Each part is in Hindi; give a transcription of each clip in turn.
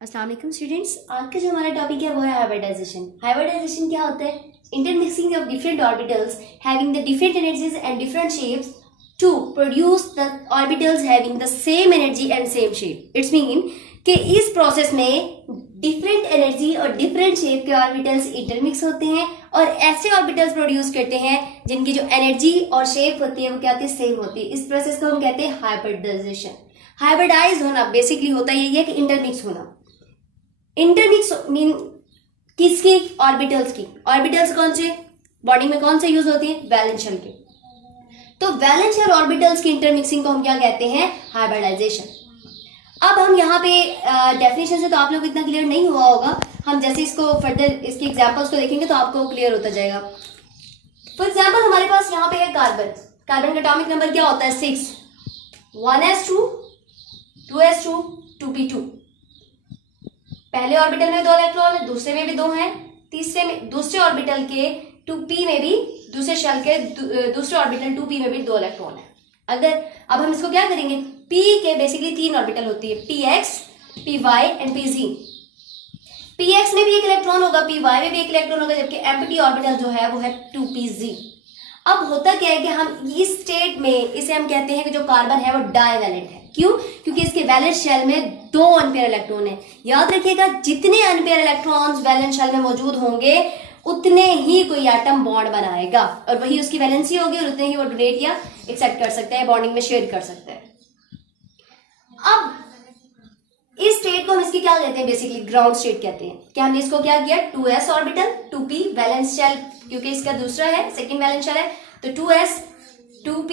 अस्सलाम वालेकुम स्टूडेंट्स, आज का जो हमारा टॉपिक है वो है हाइब्रिडाइजेशन। हाइब्रिडाइजेशन क्या होता है? Intermixing of different orbitals having the different energies and different shapes to produce the orbitals having the same energy and same shape. It's mean कि इस प्रोसेस में डिफरेंट एनर्जी और डिफरेंट शेप के ऑर्बिटल्स इंटरमिक्स होते हैं और ऐसे ऑर्बिटल्स प्रोड्यूस करते हैं जिनकी जो एनर्जी और शेप होती है वो क्या होती है? सेम होती है। इस प्रोसेस को हम कहते हैं हाइब्रिडाइजेशन। हाइब्रिडाइज होना बेसिकली होता यही है कि इंटरमिक्स होना। इंटरमिक्स मीन किसकी? ऑर्बिटल्स की। ऑर्बिटल्स कौन से बॉडी में कौन से यूज होती है? वैलेंस शेल के। तो वैलेंस शेल ऑर्बिटल्स की इंटरमिक्सिंग को हम क्या कहते हैं? हाइब्रिडाइजेशन। अब हम यहाँ पे डेफिनेशन से तो आप लोग इतना क्लियर नहीं हुआ होगा, हम जैसे इसको फर्दर इसके एग्जांपल्स को देखेंगे तो आपको क्लियर होता जाएगा। फॉर एग्जांपल हमारे पास यहाँ पे है कार्बन। कार्बन का एटॉमिक नंबर क्या होता है? 6। 1s2 2s2 2p2। पहले ऑर्बिटल में 2 इलेक्ट्रॉन है, दूसरे में भी 2 हैं, तीसरे में दूसरे ऑर्बिटल के 2p में भी दूसरे शेल के दूसरे ऑर्बिटल 2p में भी 2 इलेक्ट्रॉन है। अगर अब हम इसको क्या करेंगे? p के बेसिकली 3 ऑर्बिटल होती है, px py and pz। px में भी 1 इलेक्ट्रॉन होगा, py में भी 1 इलेक्ट्रॉन होगा, जबकि एम्प्टी ऑर्बिटल जो है वो है 2pz। अब होता क्या है कि हम इस स्टेट में इसे हम कहते हैं कि जो कार्बन है वो डाइवैलेंट है। क्यों? क्योंकि इसके वैलेंस शेल में 2 अनपेयर इलेक्ट्रॉन है। याद रखिएगा, जितने अनपेयर इलेक्ट्रॉन्स वैलेंस शेल में मौजूद होंगे उतने ही कोई एटम बॉन्ड बनाएगा और वही उसकी वैलेंसी होगी और उतने ही वो डोनेट या एक्सेप्ट कर सकता है, बॉन्डिंग में शेयर कर सकता है। अब इस स्टेट को हम इसकी क्या कहते हैं? बेसिकली ग्राउंड स्टेट कहते हैं। कि हमने इसको क्या किया? 2s orbital 2p valence shell, क्योंकि इसका दूसरा है, सेकंड वैलेंस शेल है, तो 2s 2p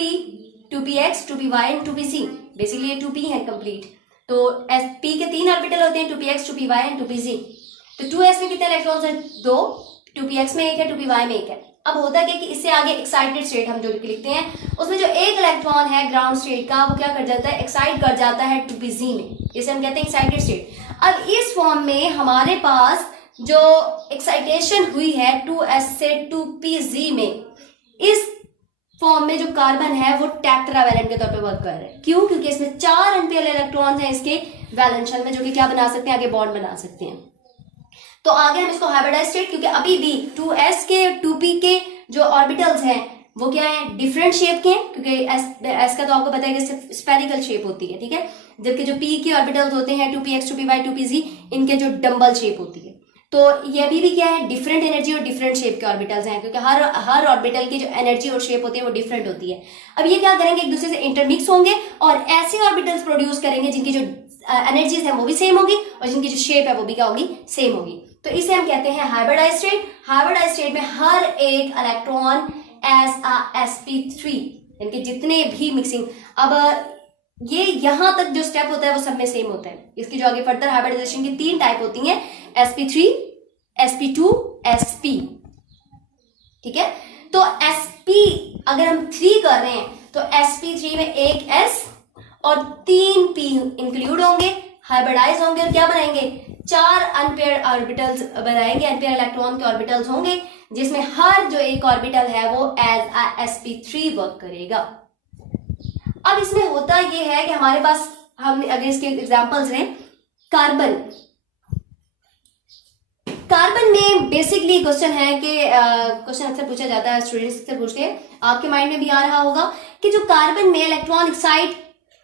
2px 2py and 2pc। Basically ये 2p है कंप्लीट। तो p के 3 ऑर्बिटल होते हैं, 2px 2py एंड 2pc। तो 2s में कितने इलेक्ट्रॉन्स हैं? 2। 2px में 1 है, 2py में 1 है। अब होता क्या कि इससे आगे एक्साइटेड स्टेट हम जो लिखते हैं उसमें जो 1 इलेक्ट्रॉन है ग्राउंड स्टेट का वो क्या कर जाता है? एक्साइट कर जाता है 2pz में। इसे हम कहते हैं एक्साइटेड स्टेट। अब इस फॉर्म में हमारे पास जो एक्साइटेशन हुई है 2s से 2pz में, इस फॉर्म में जो कार्बन है वो टेट्रावैलेंट के तौर पे वर्क कर रहा है। क्यों? क्योंकि इसमें 4 अनपेयर इलेक्ट्रॉन्स हैं इसके वैलेंस शेल में, जो कि क्या बना सकते हैं? आगे बॉन्ड बना सकते हैं। तो आगे हम इसको हाइब्रिडाइज स्टेट, क्योंकि अभी भी 2s के 2p के जो ऑर्बिटल्स हैं वो क्या है? डिफरेंट शेप के हैं, क्योंकि s का तो आपको पता है कि स्फेरिकल शेप होती है, ठीक है। जबकि जो p के ऑर्बिटल्स होते हैं 2px 2py 2pz, इनके जो डम्बल शेप होती है। तो ये अभी भी क्या है? डिफरेंट एनर्जी और डिफरेंट शेप के ऑर्बिटल्स हैं, क्योंकि हर ऑर्बिटल की जो एनर्जी और शेप होती है वो डिफरेंट होती है। अब ये क्या करेंगे? एक दूसरे से इंटरमिक्स होंगे और ऐसे ऑर्बिटल्स प्रोड्यूस करेंगे जिनकी जो एनर्जीज है वो भी सेम होगी और जिनकी जो शेप है वो भी क्या होगी? सेम होगी। तो इसे हम कहते हैं हाइब्रिडाइज स्टेट। हाइब्रिडाइज स्टेट में हर एक इलेक्ट्रॉन एज sp3, इनके जितने भी मिक्सिंग, अब ये यहां तक जो स्टेप होता है वो सब में सेम होता है। इसकी जो आगे फर्दर हाइब्रिडाइजेशन की 3 टाइप होती हैं, sp3 sp2 sp, ठीक है। तो sp अगर हम 3 कर रहे हैं तो sp3 में 1 s और 3 p इंक्लूड होंगे, हाइब्रिडाइज होंगे और क्या बनाएंगे? 4 अनपेयर ऑर्बिटल्स बनाएंगे, अनपेयर इलेक्ट्रॉन के ऑर्बिटल्स होंगे, जिसमें हर जो एक ऑर्बिटल है वो एज sp3 वर्क करेगा। अब इसमें होता ये है कि हमारे पास, हम अगर इसके एग्जांपल्स लें, कार्बन में बेसिकली क्वेश्चन है कि क्वेश्चन अक्सर पूछा जाता है, स्टूडेंट्स से पूछते हैं, आपके माइंड में भी आ रहा होगा कि जो कार्बन में इलेक्ट्रॉन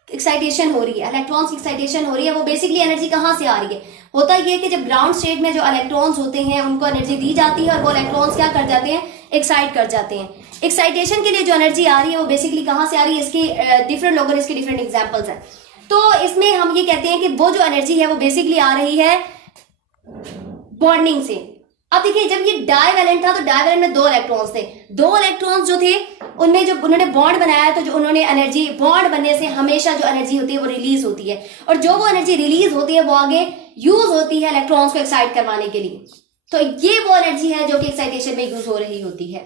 एक्साइटेशन हो रही है, इलेक्ट्रॉन्स की एक्साइटेशन हो रही है, वो बेसिकली एनर्जी कहाँ से आ रही है? होता यह है कि जब ग्राउंड स्टेट में जो इलेक्ट्रॉन्स होते हैं उनको एनर्जी दी जाती है और वो इलेक्ट्रॉन्स क्या कर जाते हैं? एक्साइट कर जाते हैं। एक्साइटेशन के लिए जो एनर्जी आ रही है वो बेसिकली कहाँ से आ रही है? इसके डिफरेंट लोगों इसके डिफरेंट एग्जाम्पल्स हैं। तो इसमें हम ये कहते हैं कि वो जो एनर्जी है वो बेसिकली आ रही है बॉन्डिंग से। अब देखिए, जब ये डाइवैलेंट था तो डाइवैलेंट में 2 इलेक्ट्रॉन्स थे। 2 इलेक्ट्रॉन्स जो थे उनमें जब उन्होंने बॉन्ड बनाया तो जो उन्होंने एनर्जी, बॉन्ड बनने से हमेशा जो एनर्जी होती है वो रिलीज होती है, और जो वो एनर्जी रिलीज होती है वो आगे यूज होती है इलेक्ट्रॉन्स को एक्साइट करवाने के लिए। तो ये वो एनर्जी है जो कि एक्साइटेशन में यूज हो रही होती है।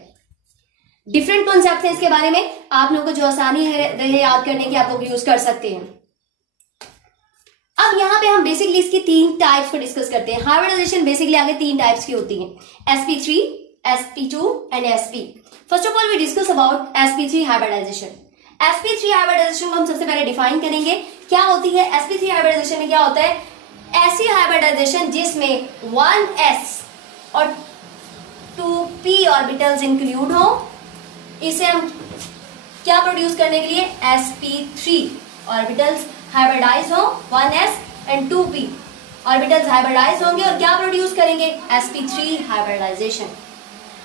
डिफरेंट कॉन्सेप्ट है इसके बारे में, आप लोगों को जो आसानी रहे याद करने की आप लोग यूज कर सकते हैं। अब यहाँ पे हम बेसिकली इसकी 3 टाइप्स को डिस्कस करते हैं। हाइब्रिडाइजेशन बेसिकली आगे 3 टाइप्स की होती हैं, sp3 sp2 and sp। First of all we discuss about sp3 hybridisation. sp3 hybridisation को हम सबसे पहले डिफाइन करेंगे। क्या होती है sp3 हाइब्रिडाइजेशन में? क्या होता है? ऐसी हाइब्रिड हाइब्रिडाइजेशन जिसमें 1s और 2p ऑर्बिटल्स इंक्लूड हो, इसे हम क्या प्रोड्यूस करने के लिए sp3 ऑर्बिटल्स हाइब्रिडाइज हो, 1s and 2p orbitals hybridise होंगे और क्या प्रोड्यूस करेंगे sp3 हाइब्रिडाइजेशन।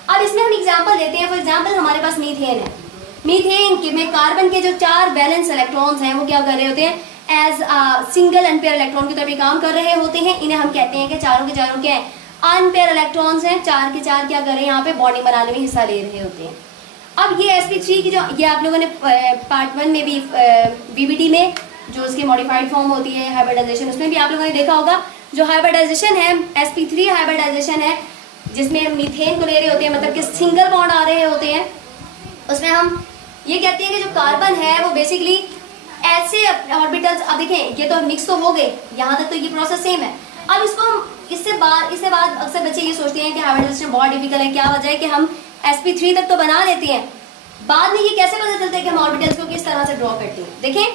अब इसमें हम एग्जांपल लेते हैं। फॉर एग्जांपल हमारे पास मीथेन है। मीथेन के में कार्बन के जो 4 वैलेंस इलेक्ट्रॉन्स हैं वो क्या कर रहे होते हैं, एज सिंगल अनपेयर इलेक्ट्रॉन की तरह भी काम कर रहे होते हैं। इन्हें हम कहते हैं कि चारों के चारों क्या है, अनपेयर इलेक्ट्रॉन्स हैं। 4 के 4 क्या कर रहे हैं, यहाँ पे बॉन्डिंग बनाने में हिस्सा ले रहे होते हैं। अब ये sp3 की जो ये आप लोगों ने पार्ट 1 में भी BBT में जो उसकी मॉडिफाइड फॉर्म होती है हाइब्रिडाइजेशन, उसमें भी आप लोगों ने देखा होगा। जो हाइब्रिडाइजेशन है sp3 हाइब्रिडाइजेशन है जिसमें हम मीथेन को ले रहे होते हैं, मतलब कि सिंगल बॉन्ड आ रहे होते हैं, उसमें हम ये कहते हैं कि जो कार्बन है वो बेसिकली ऐसे ऑर्बिटल्स, अब देखें ये तो मिक्स तो हो गए, यहाँ तक तो ये प्रोसेस सेम है। अब इसको हम इससे बाद अक्सर बच्चे ये सोचते हैं कि हाइब्रिडाइजेशन बहुत डिफिकल्ट है। क्या वजह है कि हम sp3 तक तो बना लेते हैं, बाद में ये कैसे पता चलता है कि हम ऑर्बिटल्स को किस तरह से ड्रॉ करते हैं। देखें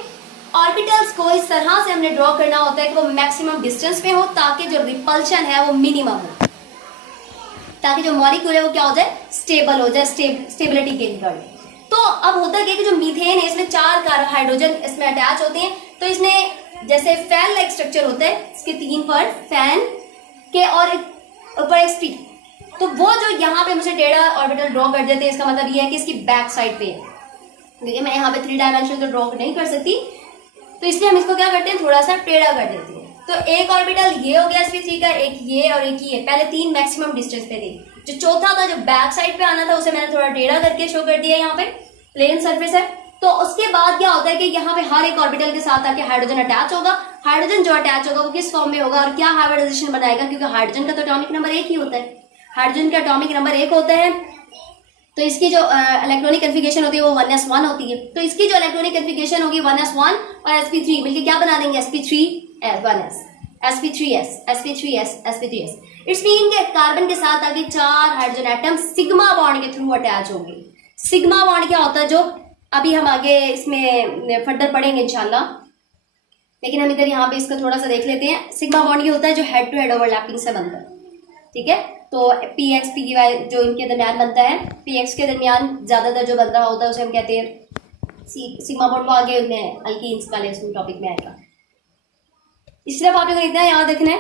ऑर्बिटल्स को इस तरह से हमने ड्रॉ करना होता है कि वो मैक्सिमम डिस्टेंस पे हो ताकि जो रिपल्शन है वो मिनिमम हो, ताकि जो मॉलिक्यूल है वो क्या हो जाए, स्टेबल हो जाए, स्टेबिलिटी गेन कर ले। तो अब होता है कि जो मीथेन है इसमें 4 हाइड्रोजन इसमें अटैच होते हैं, तो इसमें जैसे फैन लाइक स्ट्रक्चर होता है, इसके 3 पर फैन के और ऊपर एक स्ट्रिप, तो वो जो यहाँ पे मुझे टेढ़ा ऑर्बिटल ड्रॉ कर देते हैं, इसका मतलब ये है कि इसकी बैक साइड पे है। देखिए मैं यहाँ पे 3 डायमेंशन तो ड्रॉ नहीं कर सकती, तो इसलिए हम इसको क्या करते हैं, थोड़ा सा टेढ़ा कर देते हैं। तो एक ऑर्बिटल ये हो गया sp3 का, एक ये और एक ये, पहले 3 मैक्सिमम डिस्टेंस पे थे। जो चौथा था जो बैक साइड पे आना था उसे मैंने थोड़ा टेढ़ा करके शो कर दिया, यहाँ पे प्लेन सरफेस है। तो उसके बाद क्या होता है कि यहाँ पे हर एक ऑर्बिटल के साथ आके हाइड्रोजन अटैच होगा। हाइड्रोजन जो अटैच होगा वो किस फॉर्म में होगा और क्या हाइब्रिडाइजेशन बनाएगा, क्योंकि हाइड्रोजन का तो एटॉमिक नंबर 1 ही होता है, हाइड्रोजन का एटॉमिक नंबर 1 होता है, तो इसकी जो इलेक्ट्रॉनिक कन्फिगरेशन होती है वो 1s1 होती है। तो इसकी जो इलेक्ट्रॉनिक कन्फिगरेशन होगी 1s1 और sp3 मिलकर क्या बना देंगे, sp3s, sp3s, sp3s, sp3s। It's mean के कार्बन के साथ आगे 4 हाइड्रोजन एटम सिग्मा बॉन्ड के थ्रू अटैच होंगे। सिग्मा बॉन्ड क्या होता है, जो अभी हम आगे इसमें फर्दर पढ़ेंगे इंशाल्लाह, लेकिन हम इधर यहाँ पे इसको थोड़ा सा देख लेते हैं। सिग्मा बॉन्ड ये होता है जो हेड टू हेड ओवरलैपिंग से बनता है, ठीक है। तो px py जो इनके दरमियान बनता है, px के दरमियान ज्यादातर जो बन रहा होता है उसे हम कहते हैं सिग्मा बॉन्ड। को आगे अल्कीन्स वाले टॉपिक में आएगा। इस तरफ आप लोगों को इतना याद रखना है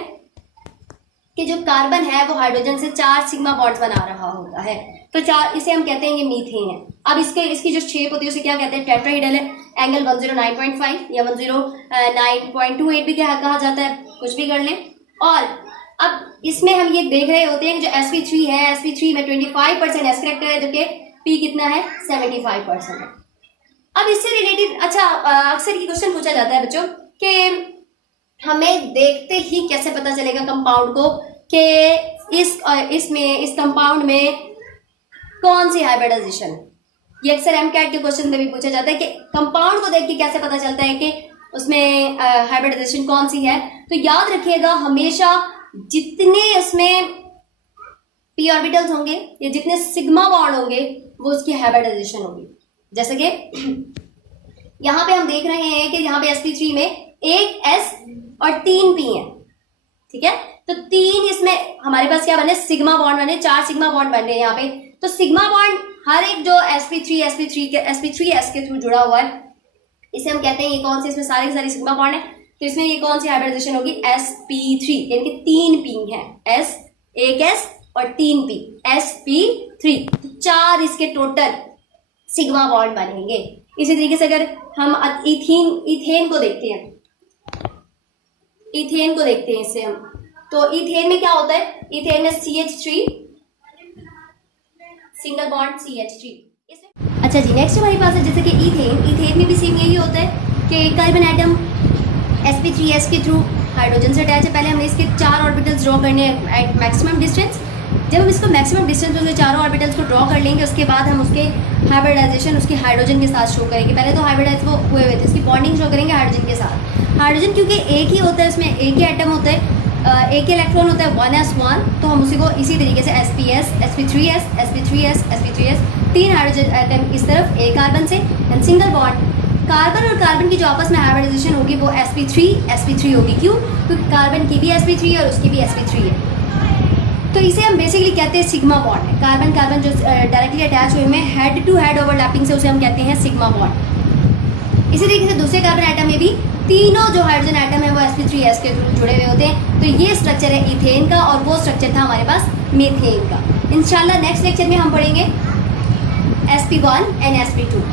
कि जो कार्बन है वो हाइड्रोजन से 4 सिग्मा बॉन्ड्स बना रहा होता है, तो 4 इसे हम कहते हैं ये मीथेन है। अब इसकी जो शेप होती है उसे क्या कहते हैं, टेट्राहेड्रल है। एंगल 109.5 या 109.28 भी क्या कहा जाता है, कुछ भी कर लें। और अब इसमें हम ये देख रहे होते हैं कि जो sp3 है, sp3 में 25% s करेक्टर है, जबकि p कितना है, 75% है। अब इससे रिलेटेड अक्सर ये क्वेश्चन पूछा जाता है बच्चों कि हमें देखते ही कैसे पता चलेगा कंपाउंड को कि इस कंपाउंड में कौन सी हाइब्रिडाइजेशन है। ये अक्सर एमकैट के क्वेश्चन में भी पूछा जाता है कि कंपाउंड को देख के कैसे पता चलता है कि उसमें हाइब्रिडाइजेशन कौन सी है। तो याद रखिएगा हमेशा जितने उसमें p ऑर्बिटल्स होंगे या जितने सिग्मा बॉन्ड होंगे वो उसकी हाइब्रिडाइजेशन होगी। जैसे कि यहाँ पे हम देख रहे हैं कि यहाँ पे sp3 में एक s और 3 p है, ठीक है। तो 3 इसमें हमारे पास क्या बने, सिग्मा बॉन्ड बने, 4 सिग्मा बॉन्ड बन रहे हैं यहाँ पे। तो सिग्मा बॉन्ड हर एक जो sp3s के थ्रू जुड़ा हुआ है, इसे हम कहते हैं ये कौन से, इसमें सारे सारे सिग्मा बॉन्ड है, तो इसमें ये कौन सी हाइब्रिडाइजेशन होगी, sp3, यानी कि 3 p है, एक s और 3 p, sp3। 4 इसके टोटल सिग्मा बॉन्ड बनेंगे। इसी तरीके से अगर हम इथेन को देखते हैं, इससे हम, तो इथेन में क्या होता है, इथेन में CH3 सिंगल बॉन्ड CH3। अच्छा जी, नेक्स्ट हमारे पास है जैसे कि इथेन में भी सेम यही होता है कि कार्बन एटम sp3s के थ्रू हाइड्रोजन से अटैच है। पहले हमने इसके 4 ऑर्बिटल्स ड्रॉ करने हैं एट मैक्सिमम डिस्टेंस। जब हम इसको मैक्सिमम डिस्टेंस पे चारों ऑर्बिटल्स को ड्रॉ कर लेंगे, उसके बाद हम उसके हाइब्रिडाइजेशन उसके हाइड्रोजन के साथ शो करेंगे। पहले तो हाइब्रिडाइज वो हुए थे, उसकी बॉन्डिंग शो करेंगे हाइड्रोजन के साथ। हाइड्रोजन क्योंकि एक ही होता है, उसमें एक ही एटम होता है, एक ही इलेक्ट्रॉन होता है 1s1, तो हम उसी को इसी तरीके से sps, sp3s, 3 हाइड्रोजन एटम इस तरफ एक कार्बन से, एंड सिंगल बॉन्ड कार्बन और कार्बन की जो आपस में हाइब्रिडाइजेशन होगी वो sp3 होगी। क्यों? क्योंकि कार्बन की भी sp3 है और उसकी भी sp3 है। तो इसे हम बेसिकली कहते हैं सिग्मा बॉन्ड है। कार्बन कार्बन जो डायरेक्टली अटैच हुए में हेड टू हेड ओवरलैपिंग से उसे हम कहते हैं सिग्मा बॉन्ड। इसी तरीके से दूसरे कार्बन आइटम में भी तीनों जो हाइड्रोजन आइटम है वो sp3s के थ्रू जुड़े हुए होते हैं। तो ये स्ट्रक्चर है इथेन का और वो स्ट्रक्चर था हमारे पास मीथेन का। इंशाल्लाह नेक्स्ट लेक्चर में हम पढ़ेंगे sp1 and sp2।